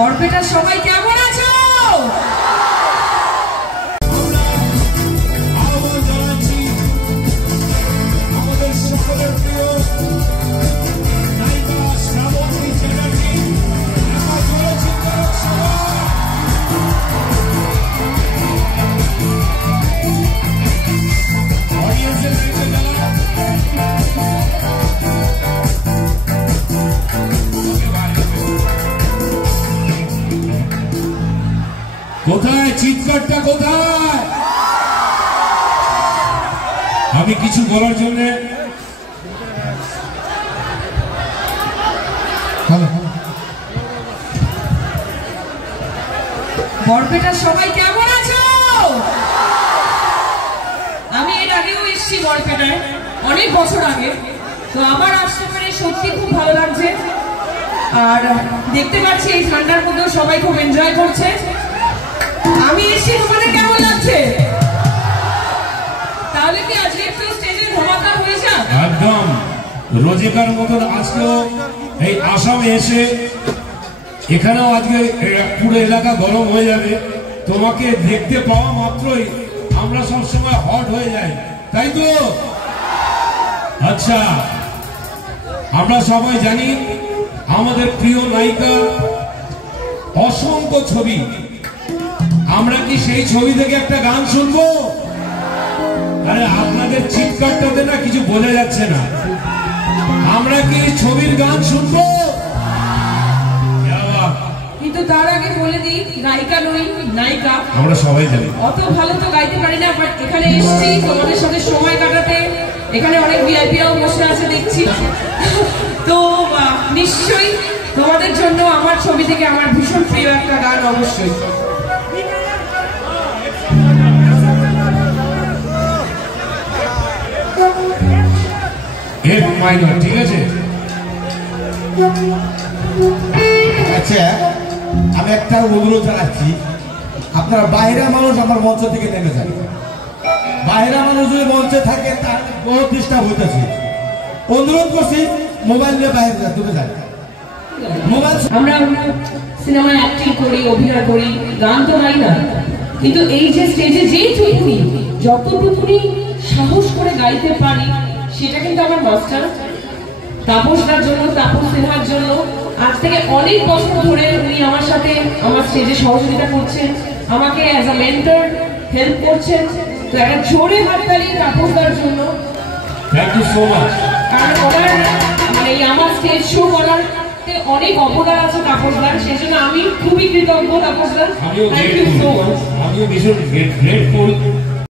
বরপেটার সবাই কেমন আছো? কোথায় চিৎকারটা কোথায়? আমি কিছু বলার জন্য বরপেটার সবাই কেমন আছো? আমি এর আগেও এসেছি বরপেটায় অনেক বছর আগে, তো আমার আসতে পারে সত্যি খুব ভালো লাগছে। আর দেখতে পাচ্ছি এই ঠান্ডার মধ্যেও সবাই খুব এনজয় করছে। আমি এসে তোমাদের কেমন লাগছে? তাহলে কি আজকে একটু স্টেজে ধামাকা হয়ে যাক? একদম রোজেকার মতন আজকেও এই আসামে এসে এখানেও আজকে পুরো এলাকা গরম হয়ে যাবে। তোমাকে দেখতে পাওয়া মাত্রই আমরা সবসময় হট হয়ে যাই, তাই তো? আচ্ছা, আমরা সবাই জানি আমাদের প্রিয় নায়িকা অসংখ্য ছবি। আমরা কি সেই ছবি থেকে একটা গান শুনবো? আরে আপনাদের চিৎকারটাতে না কিছু বোঝা যাচ্ছে না। আমরা কি ছবির গান শুনবো? কিন্তু তার আগে বলে দিই, নায়িকা নই, নায়িকা। আমরা সবাই জানি অত ভালো তো গাইতে পারি না, বাট এখানে এসেছি তোমাদের সাথে সময় কাটাতে। এখানে অনেক ভিআইপিরাও বসে আছে দেখছি, তো নিশ্চয়ই তোমাদের জন্য আমার ছবি থেকে আমার ভীষণ প্রিয় একটা গান অবশ্যই। এফ মাইনর, ঠিক আছে? আচ্ছা, আমি একটা অনুরোধ জানাচ্ছি, আপনারা বাইরের মানুষ আমার মঞ্চ থেকে নেমে যান। বাইরের মানুষ যদি মঞ্চে থাকে তার বহু ডিস্টার্ব হইতেছে। অনুরোধ করছি মোবাইল নিয়ে বাইরে যান, তুমি যান। মোবাইল আমরা সিনেমায় অ্যাক্টিং করি, অভিনয় করি, গান তো গাই না, কিন্তু এই যে স্টেজে যেটুকুনি যতটুকুনি সাহস করে গাইতে পারি সেটা কিন্তু আমার মাস্টার তাপসদার জন্য, তাপস সিনহার জন্য। আজ থেকে অনেক বছর ধরে উনি আমার সাথে আমার স্টেজে সহযোগিতা করছেন, আমাকে অ্যাজ আ মেন্টর হেল্প করছেন। তো একটা জোরে হাততালি তাপসদার জন্য। Thank you so much. কারণ ওনার মানে আমার স্টেজ শো করার অনেক অবদান আছে তাপসদার, সেই জন্য আমি খুবই কৃতজ্ঞ তাপসদার। আমিও ভীষণ গ্রেটফুল